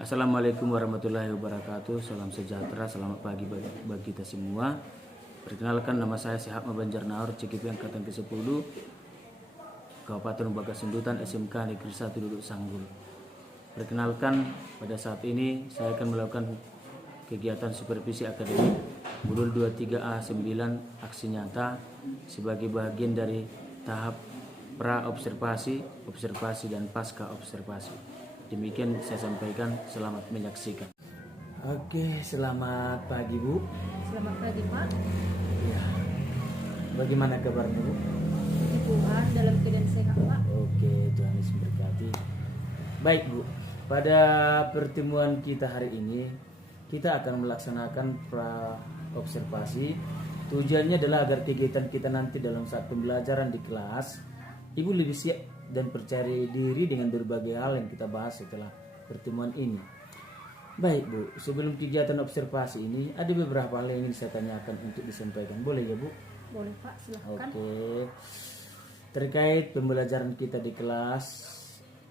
Assalamualaikum warahmatullahi wabarakatuh. Salam sejahtera, selamat pagi bagi kita semua. Perkenalkan, nama saya Sehat Mabanjar Naur, CKP Angkatan ke-10, Kabupaten Bagasundutan, SMK Negeri 1 Duduk Sanggul. Perkenalkan, pada saat ini saya akan melakukan kegiatan supervisi akademik modul 23A9 aksi nyata sebagai bagian dari tahap pra-observasi, observasi, dan pasca observasi. Demikian saya sampaikan, selamat menyaksikan. Oke, selamat pagi Bu. Selamat pagi Pak. Ya. Bagaimana kabarnya Bu? Puji Tuhan dalam keadaan sehat Pak. Oke, Tuhan Yesus memberkati. Baik Bu, pada pertemuan kita hari ini kita akan melaksanakan pra observasi. Tujuannya adalah agar kegiatan kita nanti dalam saat pembelajaran di kelas Ibu lebih siap dan percaya diri dengan berbagai hal yang kita bahas setelah pertemuan ini. Baik Bu, sebelum kegiatan observasi ini ada beberapa hal yang ingin saya tanyakan untuk disampaikan. Boleh ya Bu? Boleh Pak, silahkan. Oke. Terkait pembelajaran kita di kelas,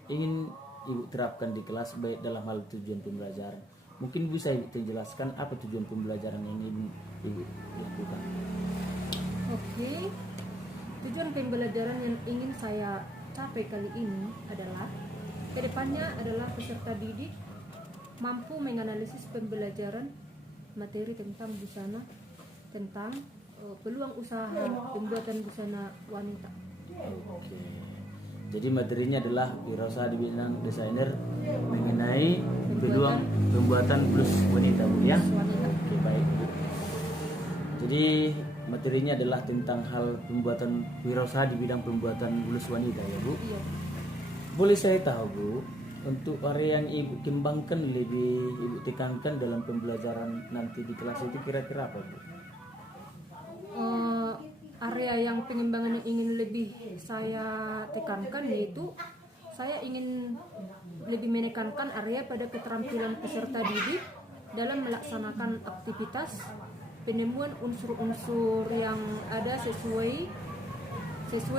ingin Ibu terapkan di kelas baik dalam hal tujuan pembelajaran. Mungkin bisa Ibu jelaskan apa tujuan pembelajaran yang ingin Ibu lakukan? Oke. Tujuan pembelajaran yang ingin saya capai kali ini adalah kedepannya adalah peserta didik mampu menganalisis pembelajaran materi tentang busana, tentang peluang usaha pembuatan busana wanita. Oke. Jadi materinya adalah wirausaha di bidang desainer mengenai peluang pembuatan blus wanita Bu ya. Wanita. Oke, baik Bu. Jadi materinya adalah tentang hal pembuatan wirausaha di bidang pembuatan blus wanita ya Bu. Iya. Boleh saya tahu Bu, untuk area yang Ibu kembangkan lebih Ibu tekankan dalam pembelajaran nanti di kelas itu kira-kira apa Bu? Area yang pengembangan yang ingin lebih saya tekankan yaitu saya ingin lebih menekankan area pada keterampilan peserta didik dalam melaksanakan aktivitas, penemuan unsur-unsur yang ada sesuai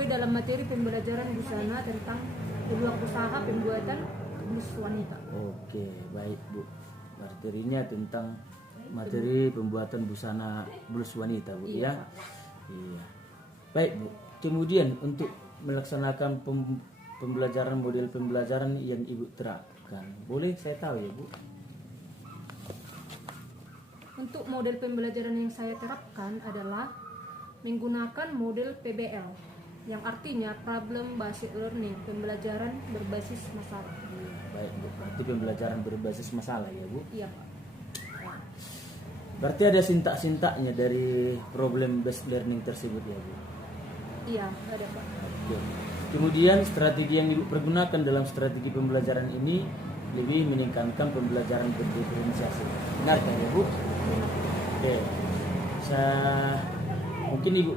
dalam materi pembelajaran busana tentang peluang usaha pembuatan blus wanita. Oke, baik Bu. Materinya tentang materi pembuatan busana blus wanita Bu ya. Iya. Baik Bu. Kemudian untuk melaksanakan pembelajaran model pembelajaran yang Ibu terapkan, boleh saya tahu ya Bu? Untuk model pembelajaran yang saya terapkan adalah menggunakan model PBL, yang artinya Problem Based Learning, pembelajaran berbasis masalah. Baik Bu, berarti pembelajaran berbasis masalah ya Bu? Iya Pak. Berarti ada sintak-sintaknya dari Problem Based Learning tersebut ya Bu? Iya, ada Pak. Oke. Kemudian strategi yang Ibu pergunakan dalam strategi pembelajaran ini lebih meningkatkan pembelajaran berdiferensiasi. Benar kan ya Bu? Oke. Mungkin Ibu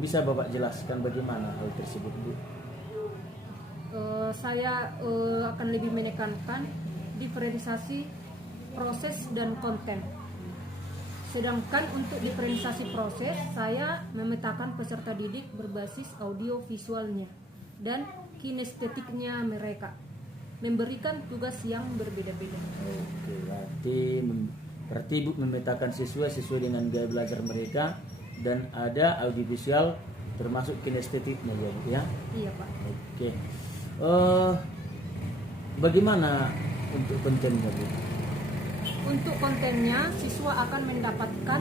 bisa Bapak jelaskan bagaimana hal tersebut Bu? Saya akan lebih menekankan diferensiasi proses dan konten. Sedangkan untuk diferensiasi proses, saya memetakan peserta didik berbasis audio visualnya dan kinestetiknya mereka, memberikan tugas yang berbeda-beda. Oke, berarti Ibu memetakan siswa sesuai dengan gaya belajar mereka dan ada audiovisual termasuk kinestetiknya ya Bu ya? Iya Pak. Oke. Bagaimana untuk kontennya Bu? Untuk kontennya, siswa akan mendapatkan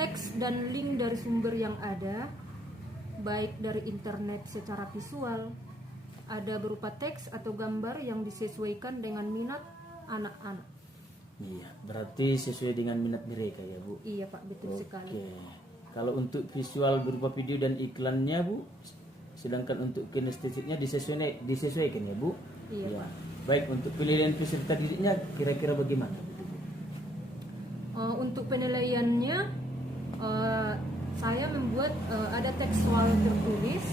teks dan link dari sumber yang ada, baik dari internet secara visual, ada berupa teks atau gambar yang disesuaikan dengan minat anak-anak. Iya, berarti sesuai dengan minat mereka ya Bu? Iya Pak, betul sekali. Oke. Kalau untuk visual berupa video dan iklannya Bu, sedangkan untuk kinestetiknya disesuaikan ya Bu? Iya Pak. Baik, untuk penilaian peserta didiknya kira-kira bagaimana Bu? Untuk penilaiannya, saya membuat ada tekstual tertulis,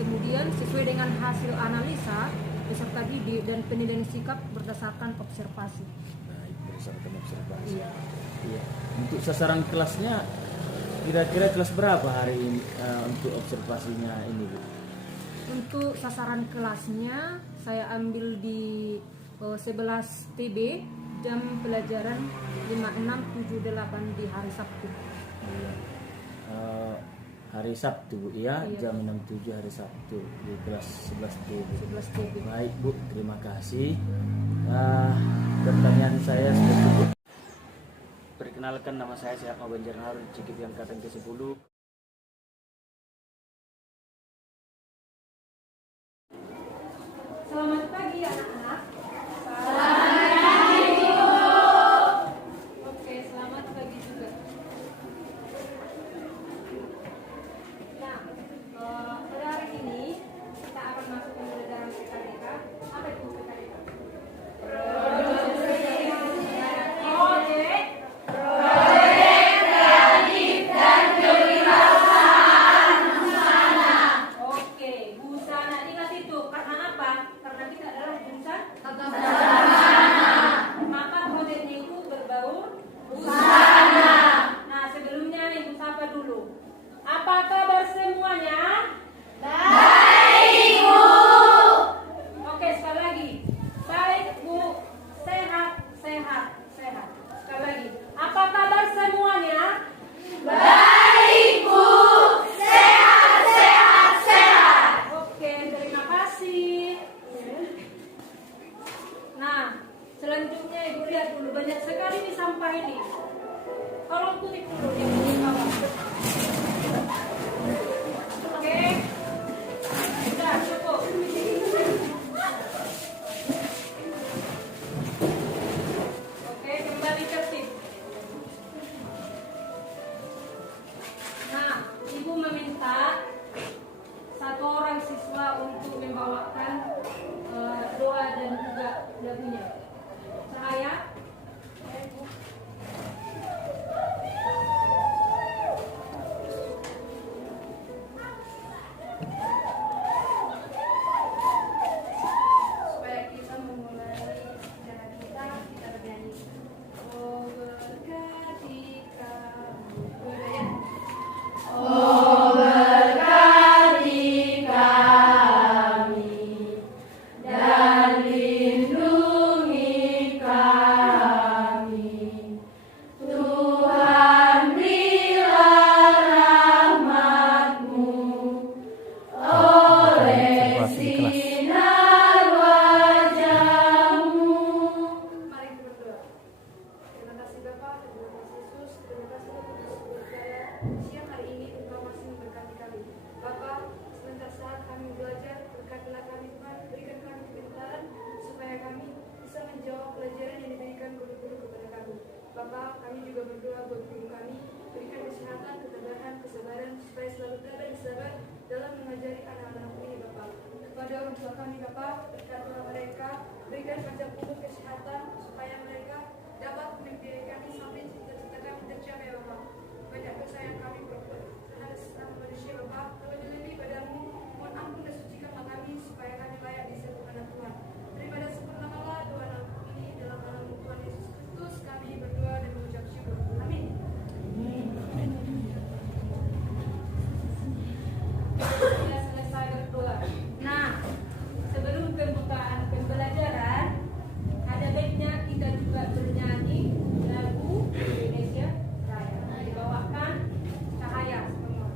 kemudian sesuai dengan hasil analisa peserta didik dan penilaian sikap berdasarkan observasi. Baik, berdasarkan observasi. Iya. Iya. Untuk sasaran kelasnya kira-kira kelas berapa hari ini untuk observasinya ini Bu? Untuk sasaran kelasnya saya ambil di 11 TB, jam pelajaran 5678 di hari Sabtu. Hari Sabtu Bu ya, Iya. jam 67 hari Sabtu di kelas 11 TB. 11 TB. Baik Bu, terima kasih. Pertanyaan saya sudah cukup. Perkenalkan, nama saya Sehat Banjarnegara, Cikip yang angkatan ke-10. Selamat pagi anak-anak. Oke, selamat pagi juga. Nah, pada hari ini kita akan masuk ke pelajaran PKDK. Apa itu PKDK? Oke, busana ingat itu karena apa? Karena kita adalah jurusan tata busana. Maka proyeknya itu berbaur busana. Nah, sebelumnya Ibu sapa dulu. Apa kabar semuanya? Baik, Bu. Oke, sekali lagi. Baik, Bu. Sehat, sehat, sehat. Sekali lagi. Apa kabar semuanya? Baik, Bu. Sehat, sehat, sehat. Oke, terima kasih. Nah, selanjutnya Ibu lihat dulu, banyak sekali di sampah ini. Tolong kutip dulu yang di bawah. Oke. Sudah cukup. Oke, kembali tertib. Nah, Ibu meminta satu orang siswa untuk membawakan doa dan juga lagunya. Cahaya. Supaya kita memulai sejarah kita bernyanyi. Oh berkati kamu, berdaya. Observasi di kelas. Mari kita berdoa. Terima kasih Bapak, terima kasih Yesus, terima kasih untuk berjaya siang hari ini Engkau masih memberkati kami. Bapak, sebentar saat kami belajar, berkatilah kami Tuhan, berikan kami kepintaran supaya kami bisa menjawab pelajaran yang diberikan guru-guru kepada kami. Bapak, kami juga berdoa buat guru kami, berikan kesehatan, ketabahan, kesabaran supaya selalu tabah dan sabar dalam mengajari anak-anak ini Bapak. Kepada orang tua kami Bapak, berkatilah mereka, berikan panjang umur kesehatan supaya mereka dapat memimpin kami sampai cita-cita kami tercapai Bapak. Banyak kesayang kami berbuat terhadap sesama manusia Bapak, terlebih padamu, mohon ampun dan sucikanlah kami supaya kami layak disebut anak Tuhan. Terima dan sempurnakanlah doa ini dalam nama Tuhan Yesus Kristus kami berdoa dan mengucap syukur. Amin. Sudah selesai berdoa. Nah, sebelum pembukaan pembelajaran, ada baiknya kita juga bernyanyi lagu Indonesia Raya. Dibawakan Cahaya semua.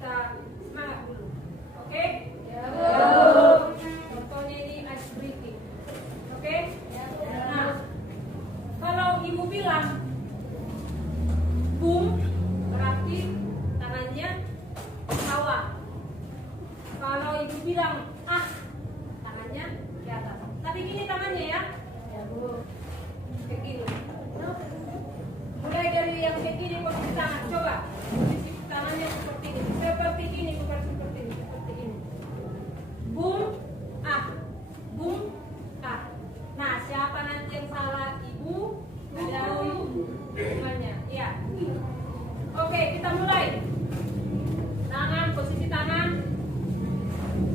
kita semangat dulu. Oke? Contohnya ini ice breathing. Oke? Nah, kalau ibu bilang boom, berarti tangannya bawah. Kalau ibu bilang tangannya di atas. Tapi gini tangannya ya. Ya Bu. Kayak gini. Mulai dari yang kayak gini posisi tangan. Coba. Posisi tangannya seperti ini. Seperti ini bukan seperti ini. Seperti ini. Boom, boom, Nah, siapa nanti yang salah? Ibu atau temannya? Iya. Oke, kita mulai. Tangan, posisi tangan.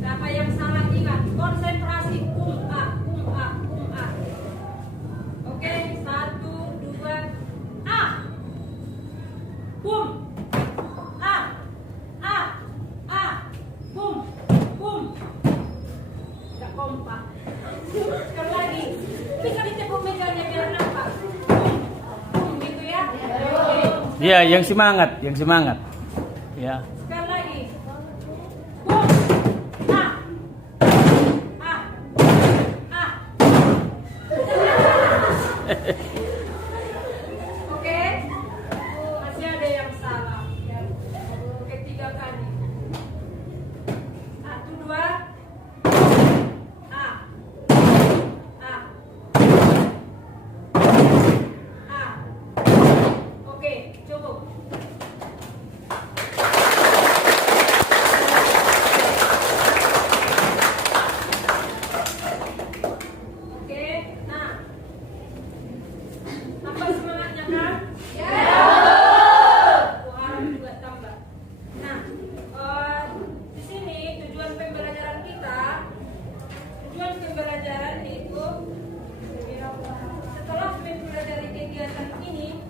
Siapa yang salah ingat, konsentrasi. Oke, 1, 2, boom, boom. Tidak kompak. Sekali lagi, bisa ditepuk meganya biar nampak. Boom, gitu ya. Iya, yang semangat. Ya. Sekali lagi. Boom. Oke. Masih ada yang salah. Oke, 3 kali. 1, 2. Oke, cukup. Oke, nah. Tambah semangatnya kan? Ya. Harus juga tambah. Nah, di sini tujuan pembelajaran itu setelah mempelajari kegiatan ini,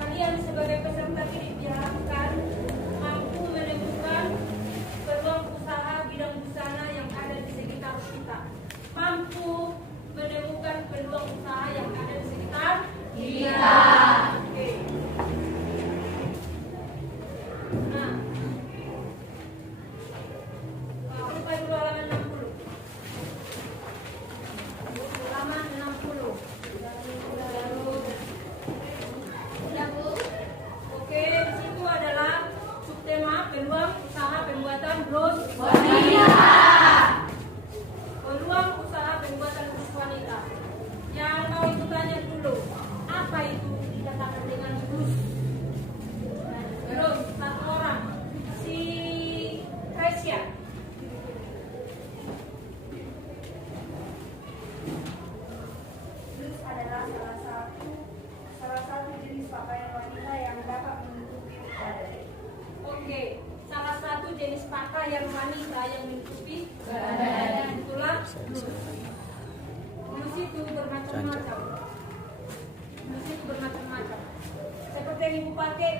kalian sebagai peserta didik diharapkan mampu menemukan peluang usaha bidang busana yang ada di sekitar kita. Mampu menemukan peluang usaha yang ada di sekitar kita. Oke. Nah, buka dulu halaman 60. Halaman 60. Oke, di situ adalah subtema peluang usaha pembuatan blus wanita. Peluang usaha pembuatan blus wanita. Yang mau itu tanya dulu, apa itu dikatakan dengan blus? Blus, satu orang. Si Raisya. Blus adalah salah satu jenis pakaian wanita yang dapat menutupi badan. Oke, salah satu jenis pakaian wanita yang menutupi badan. Itulah blus. Blus itu bermacam-macam. Seperti yang ibu pakai,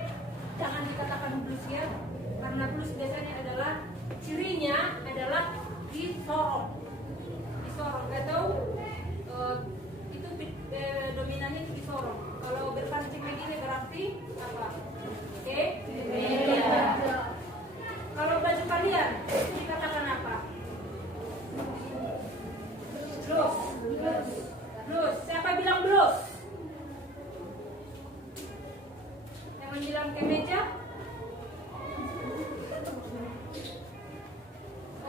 jangan dikatakan blus ya, karena blus biasanya adalah cirinya adalah disorong. Nggak tahu itu dominannya itu disorong. Kalau berpancing begini berarti apa? Oke? Kalau baju kalian dikatakan apa? Blus. Siapa bilang blus? Yang bilang kemeja?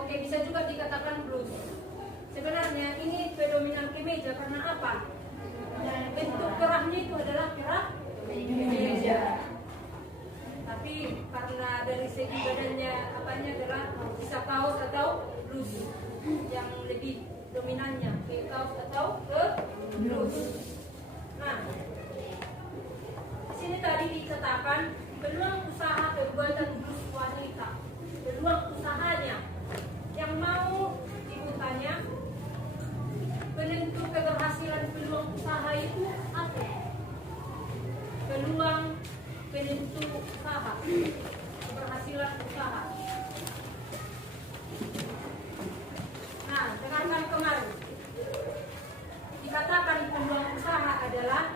Oke, bisa juga dikatakan blus. Sebenarnya ini predominan kemeja karena apa? Bentuk kerahnya itu adalah kerah kemeja. Tapi karena dari segi badannya apanya adalah bisa kaos atau blus yang lebih dominannya ke kaos atau ke blus. Nah, di sini tadi dikatakan peluang usaha pembuatan blus wanita. Peluang usahanya yang mau ibu tanya, penentu keberhasilan peluang usaha itu apa? Peluang penentu usaha, keberhasilan usaha. Nah, dengarkan kemarin. Dikatakan peluang usaha adalah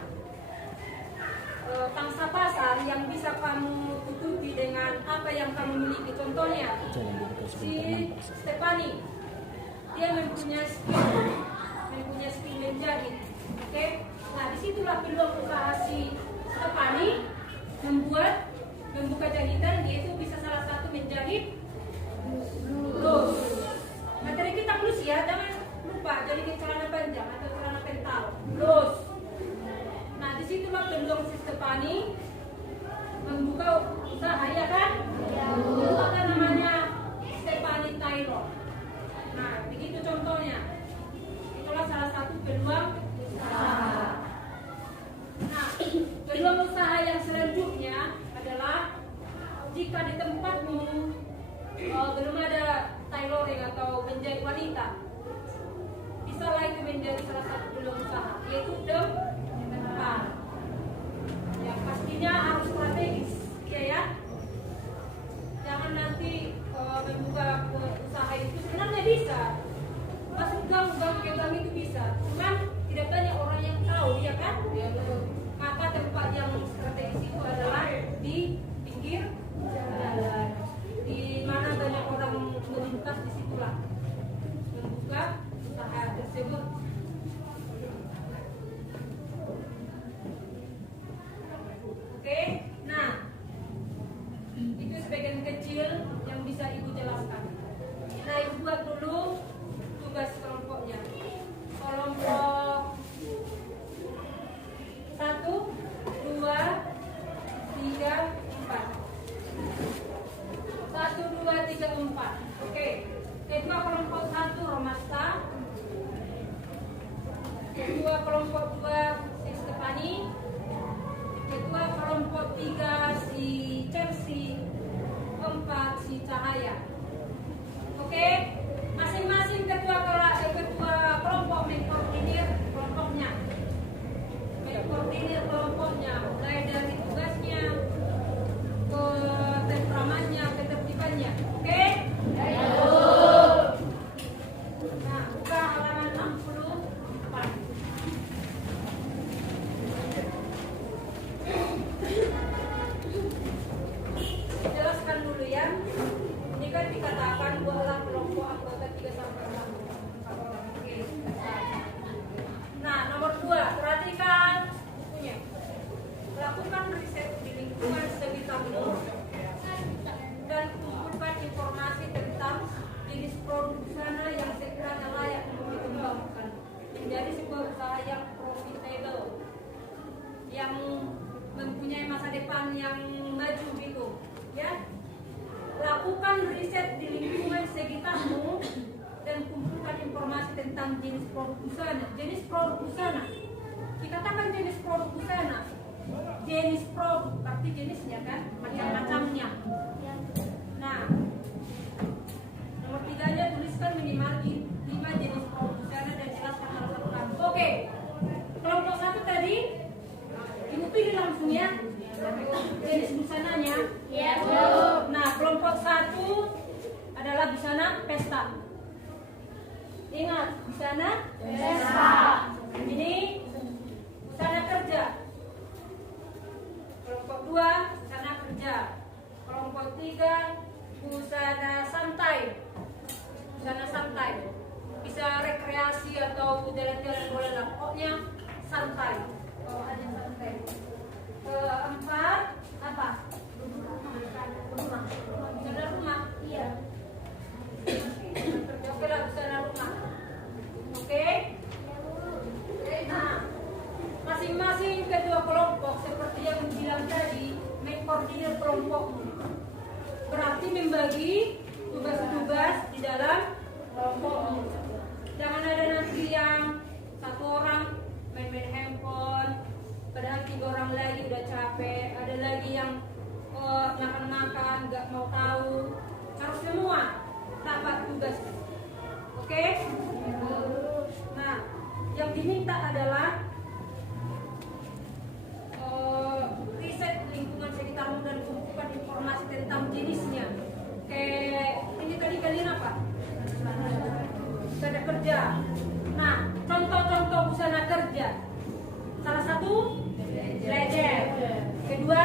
pangsa pasar yang bisa kamu tutupi sesuai dengan apa yang kamu miliki. Contohnya, si Stefani, dia mempunyai skill menjahit. Oke? Nah, disitulah peluang usaha si Stefani membuka jahitan, yaitu bisa salah satu menjahit blus. Materi kita blus ya, jangan lupa jadi celana panjang atau celana pental. Blus. Nah, disitulah peluang si Stefani membuka usaha, ya kan? Itu apa namanya? Stefani Taylor. Nah, begitu contohnya. Itulah salah satu peluang usaha. Nah, peluang usaha yang selanjutnya adalah jika di tempatmu belum ada tailoring atau menjahit wanita, bisalah itu menjadi salah satu peluang usaha, yaitu tempat. Ya, pastinya harus strategis, ya. Jangan nanti membuka usaha itu sebenarnya bisa. Masuk gang ke gang itu bisa. Cuman tidak banyak orang yang tahu, ya kan? Maka tempat yang strategis itu adalah di pinggir jalan, di mana banyak orang melintas, disitulah membuka usaha tersebut. Oke, nah itu sebagian kecil yang bisa ibu jelaskan. Nah, ibu buat dulu tugas kelompoknya. Kelompok 1, 2, 3, 4. 1, 2, 3, 4. Oke. Kedua kelompok 1 Romasta. Kedua kelompok 2 si Stefani. Kedua kelompok 3 si Chelsea. 4 si Cahaya. Oke. Masing-masing ketua kelompok mengkoordinir kelompoknya. Mengkoordinir kelompoknya, mulai dari tugasnya, ke temperamannya, ketertibannya. Oke? Nah, buka halaman 64. Jelaskan dulu ya. Ini kan dikatakan buatlah kelompok anggota 3 sampai 4 orang. Oke. Nah, nomor 2, perhatikan bukunya. Lakukan riset di lingkungan sekitarmu dan kumpulkan informasi tentang jenis produk busana yang sekiranya layak untuk dikembangkan menjadi sebuah usaha yang profitable, yang mempunyai masa depan yang maju gitu, ya. Lakukan riset di lingkungan sekitarmu dan kumpulkan informasi tentang jenis produk busana. Jenis produk busana, dikatakan jenis produk busana. Jenis produk, tapi jenisnya kan macam-macamnya. Nah, nomor 3-nya tuliskan minimal 5 jenis produk busana dan jelaskan hal tersebut. Oke, kelompok 1 tadi ibu pilih langsung ya jenis busananya. Nah, kelompok 1 adalah busana pesta. Ingat, busana pesta. Ini busana kerja. Kelompok 2 busana kerja. Kelompok 3 busana santai. Busana santai. Bisa rekreasi atau jalan-jalan boleh lah. Pokoknya santai. Bawaannya santai. Keempat apa? Rumah. Busana rumah. Iya. Oke lah, busana rumah. Oke. Nah, masing-masing kedua kelompok seperti yang bilang tadi mengkoordinir kelompokmu. Berarti membagi tugas-tugas di dalam kelompokmu. Jangan ada nanti yang satu orang main-main handphone, padahal 3 orang lagi udah capek. Ada lagi yang makan-makan, nggak mau tahu. Harus semua dapat tugas. Oke? Nah, yang diminta adalah riset lingkungan sekitarmu dan kumpulkan informasi tentang jenisnya. Kayak ini tadi kalian apa? Busana kerja. Nah, contoh-contoh busana kerja. Salah satu blazer. Kedua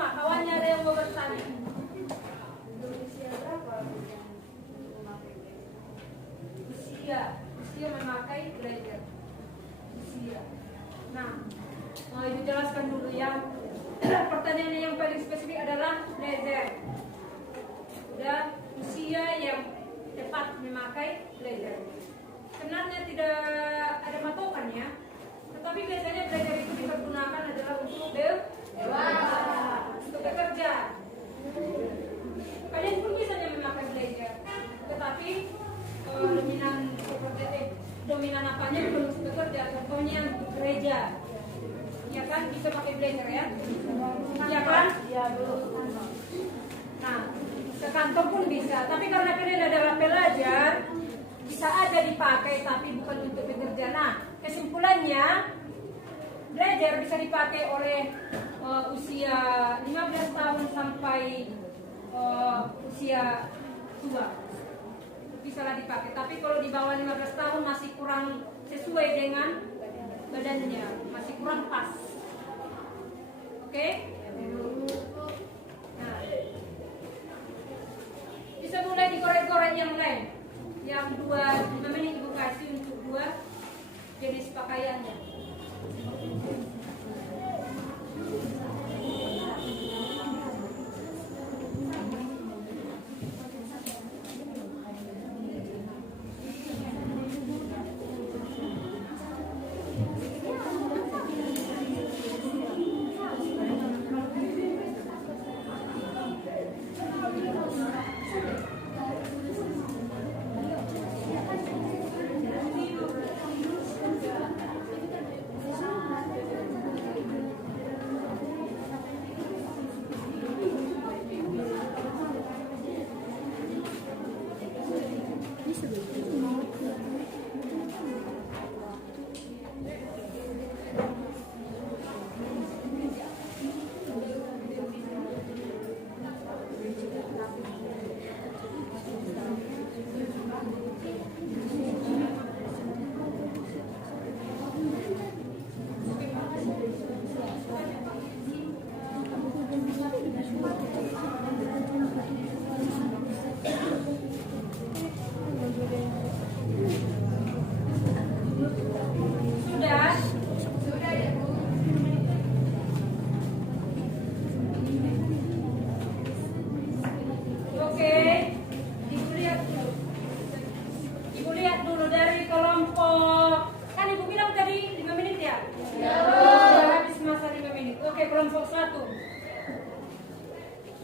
semua, kawannya ada yang mau bertanya. Usia berapa yang memakai blazer? Usia memakai blazer. Usia. Nah, mau ibu jelaskan dulu ya. Pertanyaannya yang paling spesifik adalah blazer. Udah, usia yang tepat memakai blazer. Sebenarnya tidak ada patokannya, tetapi biasanya blazer itu dipergunakan adalah untuk untuk bekerja. Kalian pun bisa memakai blazer, tetapi dominan apanya belum bekerja. Contohnya untuk gereja, ya kan bisa pakai blazer ya, ya kan? Ya, belum. Nah, ke kantor pun bisa, tapi karena kalian adalah pelajar, bisa aja dipakai, tapi bukan untuk bekerja. Nah, kesimpulannya, blazer bisa dipakai oleh usia 15 tahun sampai usia tua. Bisalah dipakai, tapi kalau di bawah 15 tahun masih kurang sesuai dengan badannya, masih kurang pas. Oke? Nah, bisa mulai dikorek-korek yang lain. Yang 5 menit ibu kasih untuk 2 jenis pakaiannya.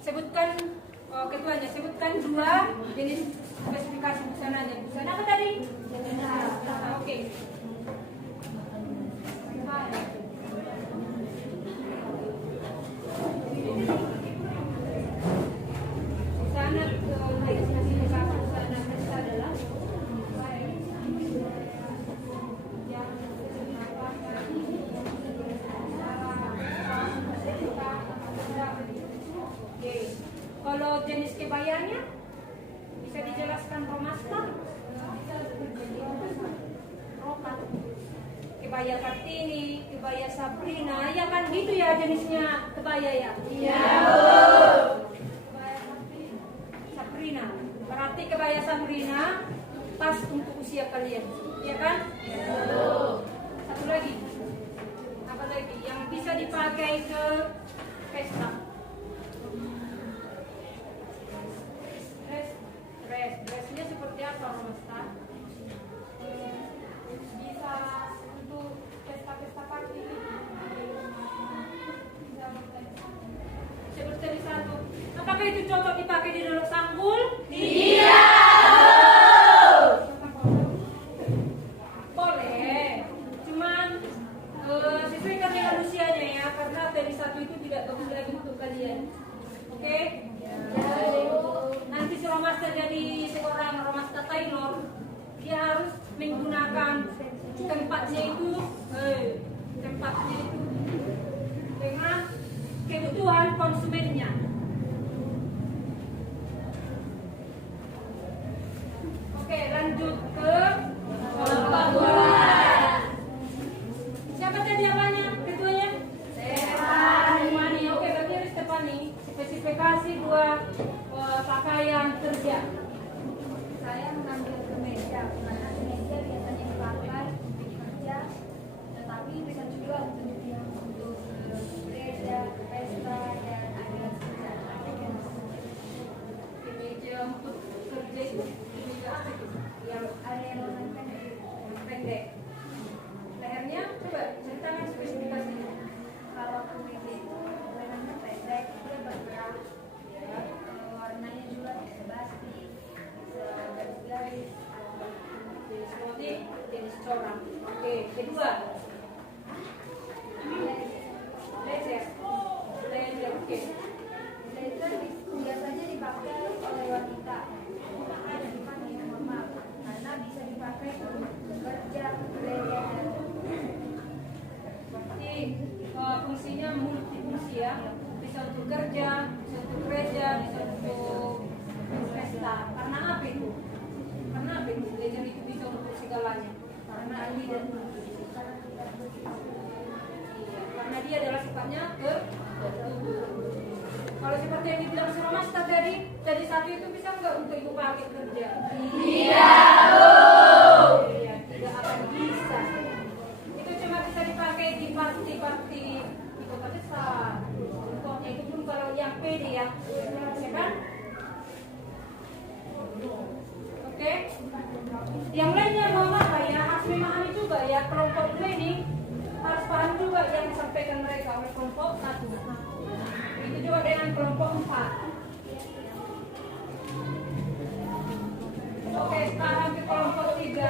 Sebutkan ketuanya, sebutkan 2 jenis spesifikasi busananya. Busana apa tadi? Oke. Busana spesifikasi busana kita adalah kalau jenis kebayanya bisa dijelaskan Romasta? Kebaya Kartini, kebaya Sabrina, ya kan gitu ya jenisnya kebaya ya? Iya. Kebaya Sabrina, berarti kebaya Sabrina pas untuk usia kalian, ya kan? Iya. Satu lagi, apa lagi yang bisa dipakai ke pesta? Dressnya seperti apa, Romasta? Bisa untuk pesta-pesta party. Seperti satu. Apakah itu cocok dipakai di dalam sanggul? Tidak. Boleh. Cuman sesuaikan dengan usianya ya, karena dari satu itu tidak bagus lagi untuk kalian. Oke? Nanti si Romasta jadi seorang Romasta Taylor, dia harus menggunakan tempatnya itu dengan kebutuhan konsumennya. Oke, lanjut ke siapa tadi namanya ketuanya? Stefani. Oke, berarti Stefani. Ya, saya mengambil kemeja karena kemeja biasanya dipakai untuk kerja, tetapi bisa juga untuk gereja, pesta dan ada Kemeja untuk kerja itu kemeja apa itu? yang ada yang lengan Pendek. Lehernya coba ceritakan spesifikasinya. kalau kemeja itu lengannya pendek, dia bergerak, warnanya juga bisa batik, bisa garis-garis, Jenis motif, jenis corak. Oke, kedua. Blazer. Blazer, oke. blazer biasanya dipakai oleh wanita, bukan dipakai yang normal, karena bisa dipakai untuk bekerja, belajar dan Berarti fungsinya multifungsi ya. Bisa untuk kerja, bisa untuk gereja, bisa untuk pesta. Karena apa itu? Karena apa itu? Blazer itu bisa untuk segalanya. karena ahli dan Iya, karena dia adalah sifatnya ke kalau seperti yang dibilang sama Mas tadi, jadi satu itu bisa nggak untuk ibu pakai kerja? Iya, tidak akan bisa. Itu cuma bisa dipakai di party-party di kota besar. Contohnya itu pun kalau yang pede ya kan? Oke. Yang lainnya mau apa ya? Harus memahami juga ya kelompok ini harus paham juga yang disampaikan mereka oleh kelompok 1. Itu juga dengan kelompok 4. Oke, sekarang ke kelompok 3.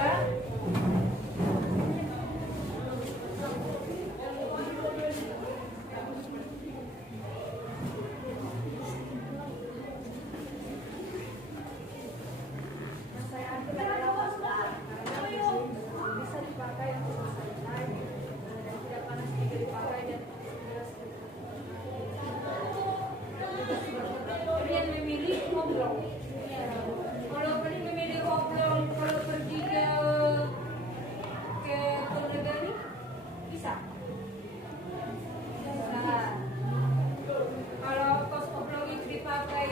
saya ambil adalah masker karena bisa dipakai untuk santai dan tidak panas juga dipakai dan Kalian memilih oblong. Kalau kalian memilih oblong, kalau pergi ke negara bisa. Nah, kalau kos oblong itu dipakai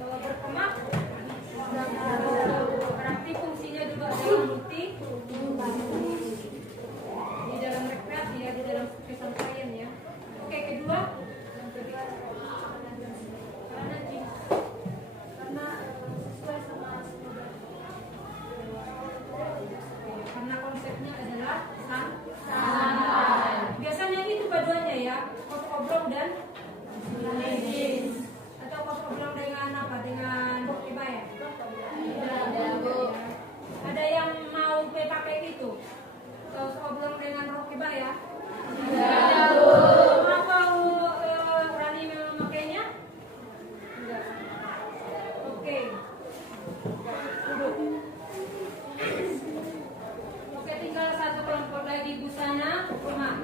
berkemak, berarti fungsinya juga adalah multi di dalam rekreasi ya, di dalam kesampaian ya. Oke, kedua. karena sesuai sama slogan. Karena konsepnya adalah santai. Biasanya itu keduanya ya, kos oblong dan atau kos oblong dengan apa? Dengan kebaya. Ada yang mau pakai itu? Kos oblong dengan rok kebaya? Apa berani memakainya? Enggak. Oke. Duduk. Oke, tinggal satu kelompok lagi busana rumah.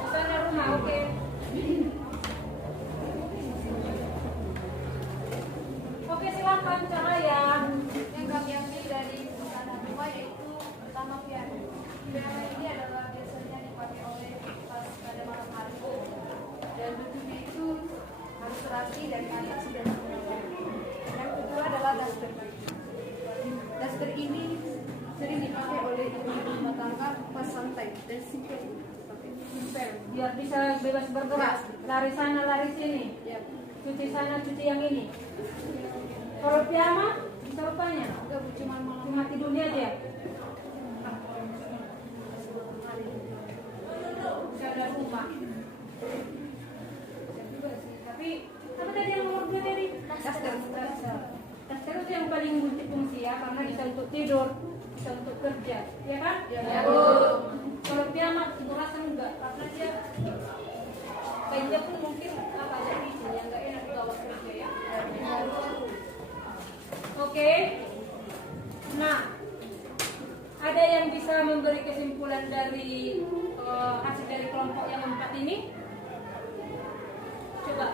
Busana rumah, oke. Oke, silakan Cahaya. Yang kami ambil dari busana rumah yaitu pertama piano. Piano ini adalah biasanya dipakai oleh pas pada malam hari dan bentuknya itu harus serasi dari atas dan bawah. Yang kedua adalah daster. Daster ini sering dipakai oleh ibu-ibu rumah tangga pas santai dan simple. Biar bisa bebas bergerak. Lari sana, lari sini. Ya, Cuci sana, cuci yang ini. Kalau piyama, bisa rupanya. enggak cuma malam Cuma tidurnya aja. Bisa ada rumah. Bisa juga sih. Tapi apa tadi yang nomor 2 tadi? Daster. Daster itu yang paling multifungsi ya, karena bisa untuk tidur, bisa untuk kerja, ya kan? Ya. Kalau piyama itu rasa enggak, karena dia kainnya pun mungkin apa ya yang enggak enak dibawa kerja ya. Oke. Nah, ada yang bisa memberi kesimpulan dari hasil dari kelompok yang 4 ini? Coba.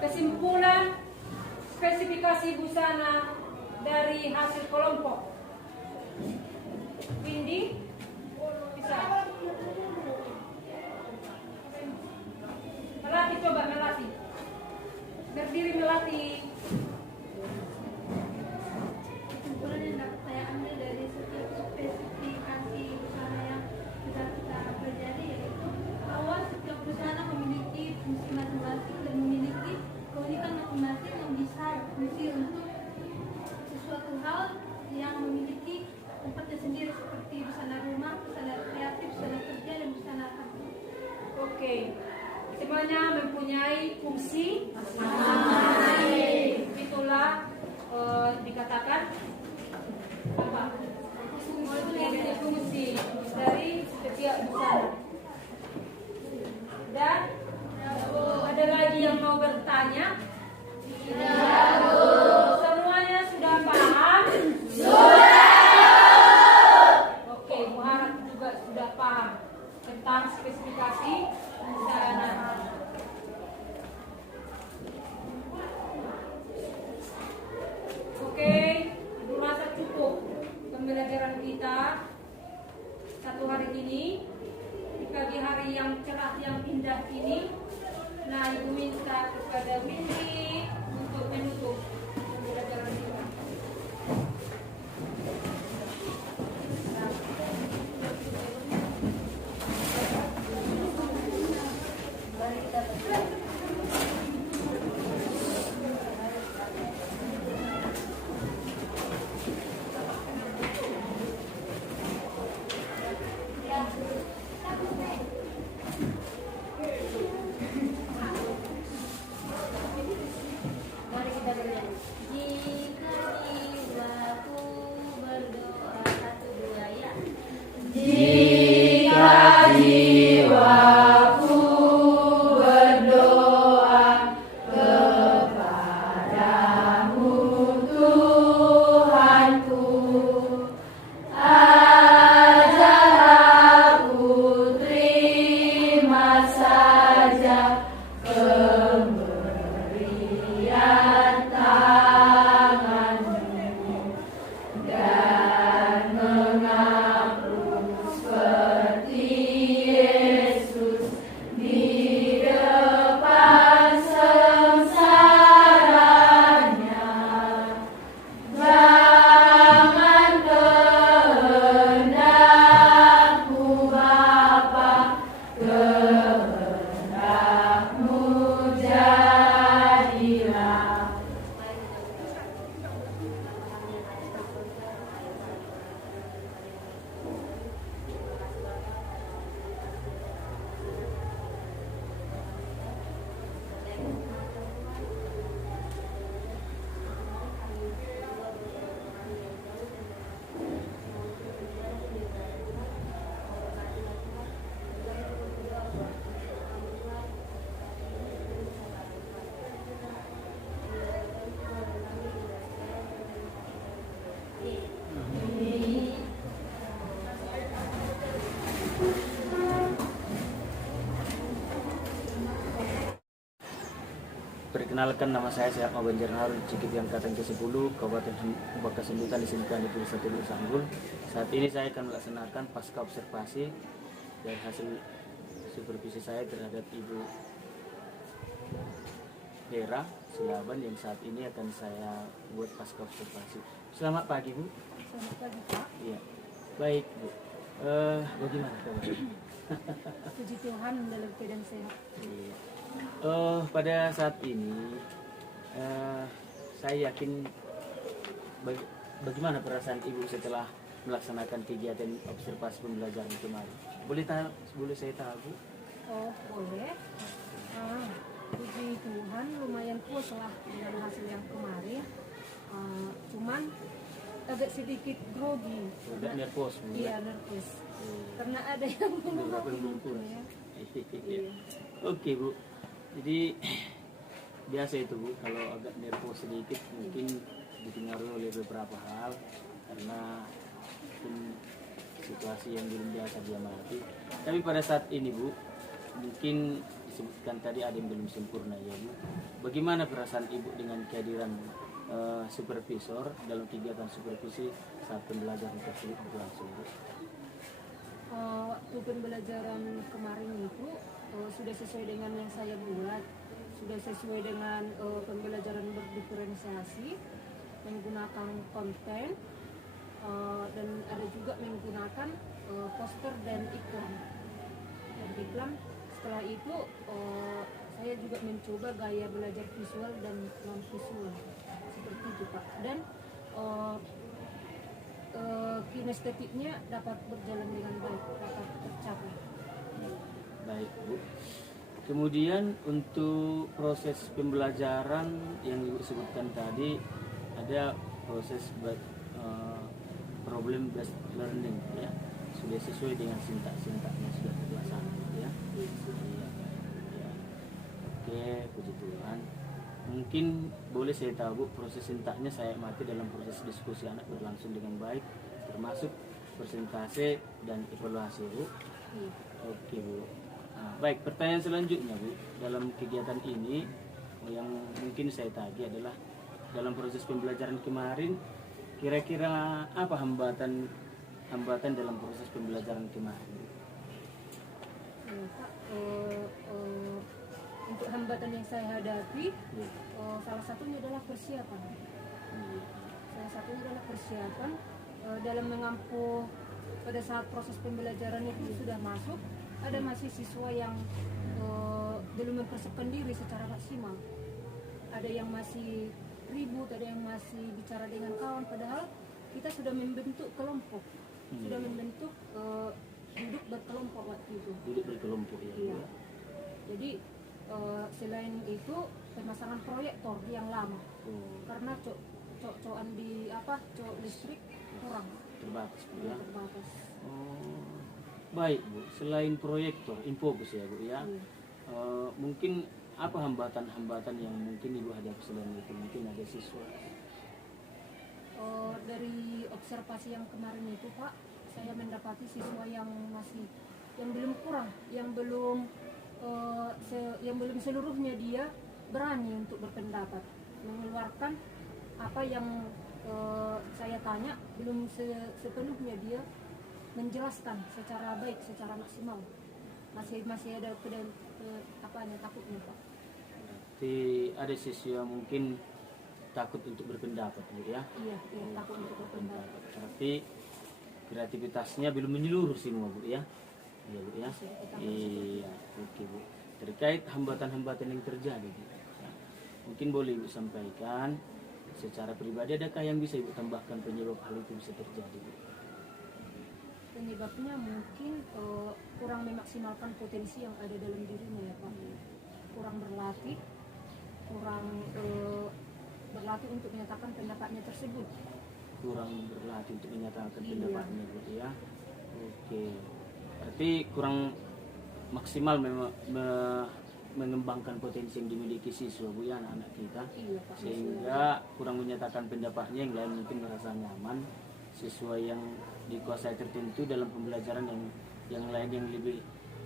Kesimpulan spesifikasi busana dari hasil kelompok. Windy bisa. Melati, coba Melati. Berdiri Melati. mempunyai fungsi itulah dikatakan apa? Fungsi dari setiap busana. Dan ada lagi yang mau bertanya? Semuanya sudah paham? Oke, Bu harap juga sudah paham tentang spesifikasi busana. Oke, Ibu rasa cukup pembelajaran kita satu hari ini di pagi hari yang cerah yang indah ini. Nah, Ibu minta kepada Windy untuk menutup pembelajaran kita. Mari kita bernyanyi. Jika jiwaku berdoa, satu dua ya. Jika jiwaku berdoa kepadamu Tuhanku, ajar aku terima saja pemberian tanganmu dan mengabung seperti Yesus di depan sengsaranya. Jangan kehendakku Bapa, kehendakmu jadilah. Perkenalkan, nama saya Syahma Banjar Harun, Cikip yang Angkatan ke-10, Kabupaten Bakasembutan di Sindikani Satu Sanggul. Saat ini saya akan melaksanakan pasca observasi dari hasil supervisi saya terhadap Ibu Hera Silaban yang saat ini akan saya buat pasca observasi. Selamat pagi Bu. Selamat pagi Pak. Iya. Baik Bu. Bagaimana kabar? Puji Tuhan dalam keadaan sehat. Iya. Pada saat ini saya yakin bagaimana perasaan Ibu setelah melaksanakan kegiatan observasi pembelajaran kemarin. Boleh saya tahu Bu? Oh, boleh. Puji Tuhan lumayan puas lah dengan hasil yang kemarin. Cuman agak sedikit grogi. Agak nervous Bu. Iya, nervous. Karena ada yang Beberapa belum puas. ya. Iya. Oke Bu. Jadi biasa itu Bu, kalau agak nervous sedikit mungkin dipengaruhi oleh beberapa hal karena mungkin situasi yang belum biasa dia mati. Tapi pada saat ini Bu, mungkin disebutkan tadi ada yang belum sempurna ya Bu. Bagaimana perasaan Ibu dengan kehadiran supervisor dalam kegiatan supervisi saat pembelajaran tersebut berlangsung Bu? Waktu pembelajaran kemarin itu sudah sesuai dengan yang saya buat, sudah sesuai dengan pembelajaran berdiferensiasi, menggunakan konten, dan ada juga menggunakan poster dan iklan. Setelah itu saya juga mencoba gaya belajar visual dan non visual seperti itu Pak. Dan kinestetiknya dapat berjalan dengan baik, dapat tercapai. Baik Bu. Kemudian untuk proses pembelajaran yang Ibu sebutkan tadi, ada proses problem based learning ya, sudah sesuai dengan sintak-sintaknya sudah terlaksana ya. Iya, ya. Oke, puji Tuhan. Mungkin boleh saya tahu Bu, proses sintaknya saya amati dalam proses diskusi anak berlangsung dengan baik, termasuk presentase dan evaluasi Bu. Oke Bu. Nah, baik, pertanyaan selanjutnya Bu, dalam kegiatan ini yang mungkin saya tagih adalah dalam proses pembelajaran kemarin, kira-kira apa hambatan dalam proses pembelajaran kemarin? Pak, untuk hambatan yang saya hadapi, salah satunya adalah persiapan. Salah satunya adalah persiapan dalam mengampu pada saat proses pembelajaran itu sudah masuk. Ada masih siswa yang belum mempersiapkan diri secara maksimal. Ada yang masih ribut, ada yang masih bicara dengan kawan, padahal kita sudah membentuk kelompok, sudah membentuk duduk berkelompok waktu itu. Duduk berkelompok ya. Iya. Jadi selain itu pemasangan proyektor yang lama, karena cok-cokan di cok listrik kurang, Terbatas Bu ya. terbatas. Baik Bu, selain proyektor, infobus ya Bu ya. Mungkin apa hambatan-hambatan yang mungkin Ibu hadapi selain itu? Mungkin ada siswa. Dari observasi yang kemarin itu Pak, saya mendapati siswa yang belum kurang, yang belum seluruhnya dia berani untuk berpendapat, mengeluarkan apa yang saya tanya, belum sepenuhnya dia menjelaskan secara baik, secara maksimal. Masih ada takutnya Pak. Berarti ada siswa mungkin takut untuk berpendapat Bu ya. Iya, takut untuk berpendapat. Berarti kreativitasnya belum menyeluruh semua Bu ya. Iya Bu ya. Iya, oke Bu. Terkait hambatan-hambatan yang terjadi Bu, ya, mungkin boleh Ibu sampaikan secara pribadi, adakah yang bisa Ibu tambahkan penyebab hal itu bisa terjadi Bu? Penyebabnya mungkin kurang memaksimalkan potensi yang ada dalam dirinya ya Pak. Kurang berlatih untuk menyatakan pendapatnya tersebut. Kurang berlatih untuk menyatakan pendapatnya Bu ya. Oke. Berarti kurang maksimal mengembangkan potensi yang dimiliki siswa Bu ya, anak-anak kita. Iya, Pak. Sehingga kurang menyatakan pendapatnya, yang lain mungkin merasa nyaman. Siswa yang dikuasai tertentu dalam pembelajaran, yang lain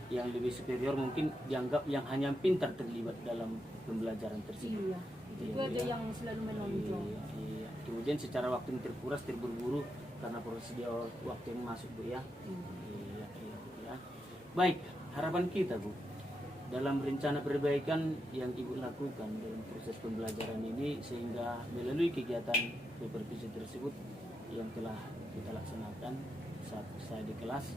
yang lebih superior mungkin dianggap yang hanya pintar terlibat dalam pembelajaran tersebut. Iya, itu aja yang selalu menonjol. Iya. Kemudian secara waktu yang terkuras, terburu-buru karena prosedur waktu yang masuk Bu ya. Iya Bu ya. Baik, harapan kita Bu dalam rencana perbaikan yang Ibu lakukan dalam proses pembelajaran ini, sehingga melalui kegiatan supervisi tersebut yang telah kita laksanakan saat saya di kelas,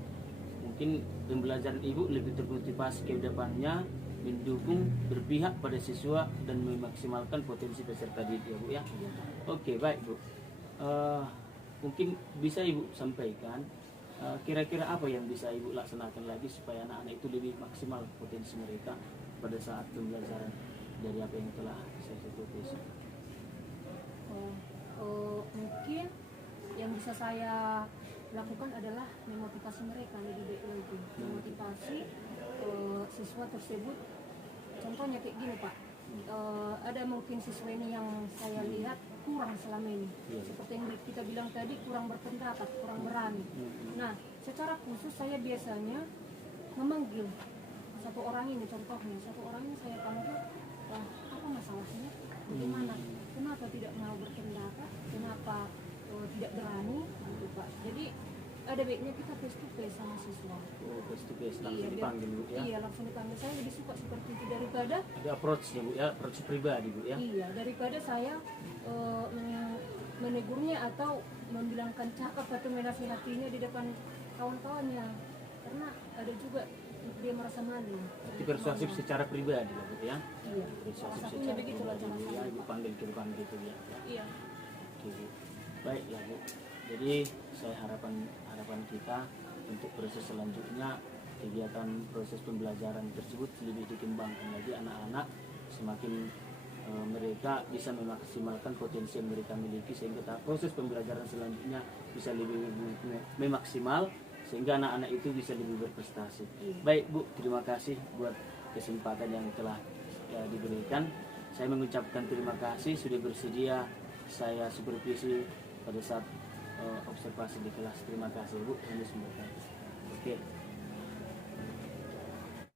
mungkin pembelajaran Ibu lebih termotivasi ke depannya, mendukung, berpihak pada siswa dan memaksimalkan potensi peserta didik ya Bu ya. Oke, baik Bu. Mungkin bisa Ibu sampaikan kira-kira apa yang bisa Ibu laksanakan lagi supaya anak-anak itu lebih maksimal potensi mereka pada saat pembelajaran dari apa yang telah saya supervisi. Mungkin yang bisa saya lakukan adalah memotivasi mereka lebih baik lagi, memotivasi siswa tersebut. Contohnya kayak gini Pak, ada mungkin siswa ini yang saya lihat kurang selama ini, seperti yang kita bilang tadi, kurang berpendapat, kurang berani. Nah, secara khusus saya biasanya memanggil satu orang ini, contohnya satu orang ini saya panggil, apa masalahnya, bagaimana, kenapa tidak mau berpendapat, kenapa tidak berani, gitu Pak. Jadi ada baiknya kita face to face sama siswa. Face to face langsung dipanggil Bu ya. Iya, langsung dipanggil. Saya lebih suka seperti itu daripada ada approach-nya Bu ya, approach pribadi Bu ya. Iya, daripada saya menegurnya atau membilangkan cakap atau menasihatinya di depan kawan-kawannya, karena ada juga dia merasa malu. Jadi persuasif secara pribadi lah Bu ya. Iya. Persuasif Satunya secara begitu lah pribadi cara ya, Ibu panggil ke depan gitu ya. Iya. Oke Bu. Baiklah Bu. Jadi saya harapan kita untuk proses selanjutnya kegiatan proses pembelajaran tersebut lebih dikembangkan lagi, anak-anak semakin mereka bisa memaksimalkan potensi yang mereka miliki, sehingga proses pembelajaran selanjutnya bisa lebih memaksimal, sehingga anak-anak itu bisa lebih berprestasi. Baik Bu, terima kasih buat kesempatan yang telah diberikan. Saya mengucapkan terima kasih sudah bersedia saya supervisi pada saat observasi di kelas. Terima kasih Bu. Oke.